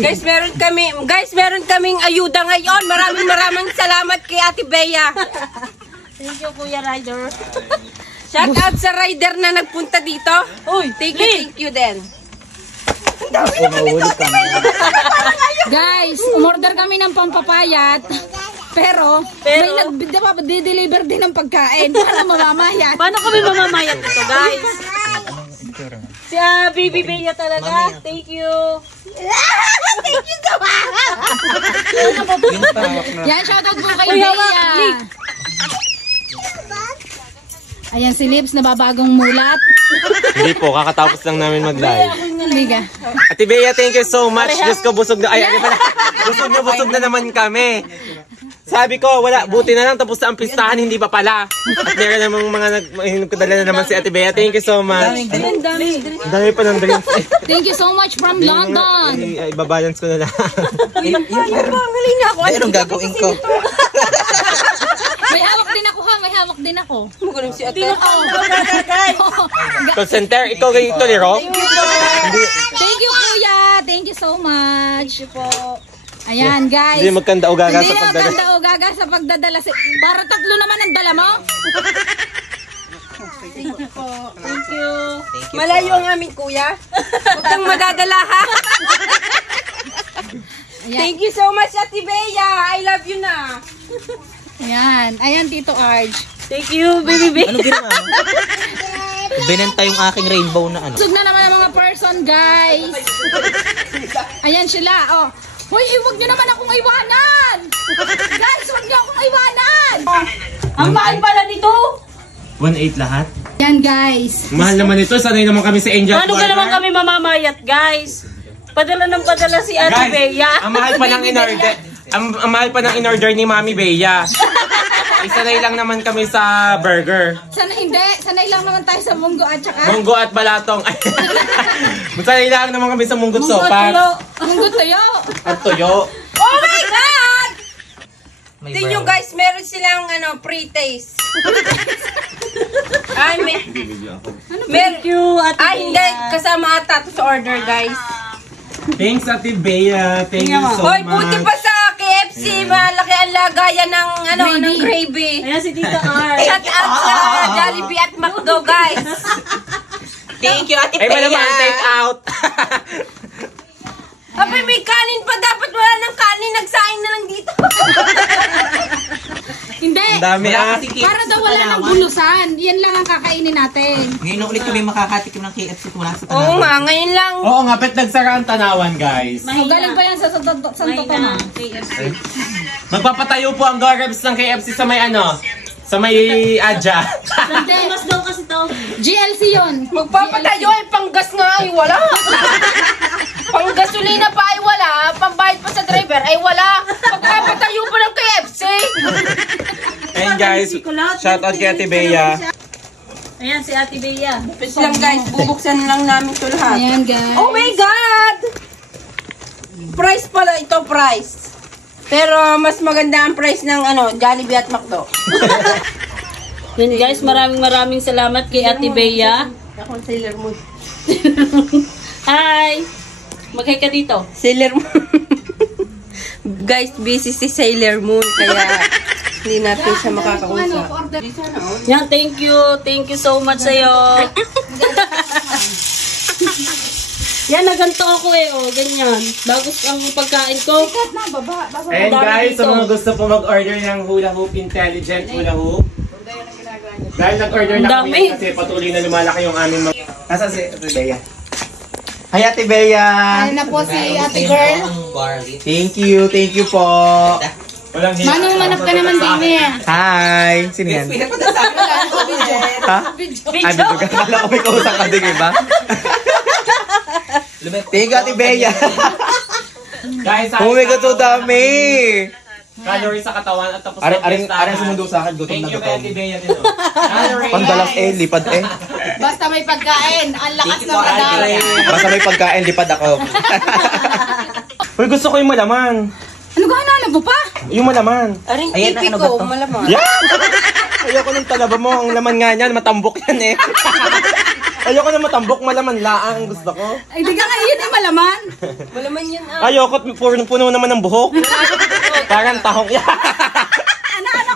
Guys, meron kaming ayuda ngayon. Maraming salamat kay Ate Bea. Thank you, Kuya Rider. Shout out sa rider na nagpunta dito. Uy, thank you din. Guys, umorder kami ng pampapayat. Pero may nag-deliver din ng pagkain. Paano mamamayat? Paano kami mamamayat ito, guys? Si Baby Bea talaga. Thank you. Thank you so much. Yan, shoutout po kay Bea. Ayan si Lips, nababagong mulat. Hindi po, kakatapos lang namin mag-live. Liga. Ate Bea, thank you so much. Diyos ko, busog na. Ay, busog na naman kami. Sabi ko, wala, buti na lang tapos na ang pistahan, hindi pa pala. At meron namang mga nagpadala na naman si Ate Bea. Thank you so much. Dami pa ng drinks. Thank you so much from London. Ay, ibabalance ko na lang. Anong gagawin ko? May hawak din ako ha, may hawak din ako. Magaling si Ate. Call center, ikaw kayo ito, Lero? Thank you, Kuya. Thank you so much. Thank you po. Ayan, guys. Hindi magkanda-ugaga sa Hindi pagdadala. magkanda-ugaga sa pagdadala. Para tatlo naman ang dala mo. Thank you. Malayo ang aming kuya. Huwag kang madadala ha. Thank you so much, Ate Bea. I love you na. Ayan. Ayan, Tito Arj. Thank you, Baby Bea. Ano ginawa mo? Binenta yung aking rainbow na ano. Busog na naman ang mga person, guys. Ayan sila, oh. Hoy, huwag nyo naman akong iwanan! Guys, huwag nyo akong iwanan! Ang mahal pala nito. 1.8 lahat? Yan, guys. Mahal naman ito. Sanay naman kami sa Angel Paano ka naman kami mamamayat, guys? Padala ng padala si Ate Bea. Ang mahal pa ng in-order. Ang mahal pa ng in-order ni Mami Bea. Isanay lang naman kami sa burger. Sanay lang naman tayo sa munggo at saka... Munggo at balatong. Sanay lang naman kami sa munggo sopas. Munggo tuyo. At tuyo. Oh my God! Tingnan nyo guys, meron silang pre-taste. Ay, Thank you, Ate Bea. hindi. Kasama ata ito sa order, guys. Thanks, Ate Bea. Thank you so Hoy, much. buti pa sa KFC. Malaki ang lagayan ng, ng gravy. Ayan si Tita R. Shout out sa Jollibee at McDo, guys. Thank you, Ate Ay, Bea. pala take out. Abay, may kanin pa. Dapat wala ng kanin. Nagsaing na lang dito. Hindi. Ang dami Para daw wala ng bulusan. Yan lang ang kakainin natin. Ngayon ulit kami makakatikim ng KFC kung wala sa Oo Tanawan. nga, ngayon lang. Oo nga, bet nagsara ang Tanawan, guys. Galing pa yan sa Santo Tomas. Magpapatayo po ang Gorebs ng KFC sa may sa may Adja. Mas daw kasi to. GLC yun. Magpapatayo ay panggas nga ay wala. Panggasolina pa ay wala. Pambayad pa sa driver ay wala. Magpapatayo pa ng KFC. And guys, shout out kay Ate Bea. Ayan si Ate Bea. Tapos lang guys, bubuksan lang namin ito lahat. Ayan, guys. Oh my God! Price pala ito, price. Pero mas maganda ang price ng Jollibee at McDo. Yun guys, maraming salamat kay Ate Bea. Ako ang Sailor Moon. Hi! Mag-hi ka dito. Sailor Moon. Guys, busy si Sailor Moon. Kaya hindi natin siya makakausap. Yan, thank you. Thank you so much sa'yo. Yan, naganto ako ganyan. Bago ang pagkain ko. And guys, sa mga gusto po mag-order ng Hula Hoop Intelligent Hula Hoop. Dahil nag-order na kami kasi patuloy na lumalaki yung aming mga... Nasaan si Ate Bea? Hi, Ate Bea! Ayan na po si Ate Girl. Thank you po! Walang hiya. Manong-manap ka naman din eh. Hi! Sino yan? Ha? Ay, video ka. Kala ko may kausap ka din, iba? Thank you, Ate Bea! Guys, Oh my God, so dami! calories sa katawan at tapos Aring sumundo sa akin, gutom Thank na you, gutom. Ate Bea din. Calories. Pandalas lipad Basta may pagkain. Ang lakas ng madami. Basta may pagkain, lipad ako. Uy, gusto ko yung malaman. Ano ka hanap mo pa? Yung malaman. Aring Ayan, tipi ano ko, ba to? malamang. Yan! Ayoko ng talaba mo. Ang laman nga niyan, matambok yan eh. Ayoko na matambok, malaman laang ang gusto ko. Ay, di ka nga yun eh, malaman. Malaman yan Ayoko, puno naman ng buhok. Parang tahong.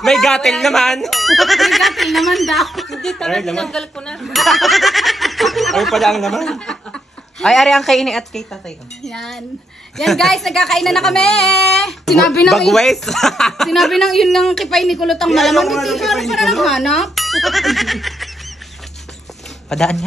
May gatil naman. May gatil naman daw. Hindi talaga, tinanggal ko na. Ay pala ang naman. Ay, ari ang kainin at kay tatay. Yan. Yan guys, nagkakainan na kami. Sinabi ng Bagwes. Sinabi ng yun ng kipay ni Kulot ang malaman. Hindi ka ano pa naghanap. Padaan nga.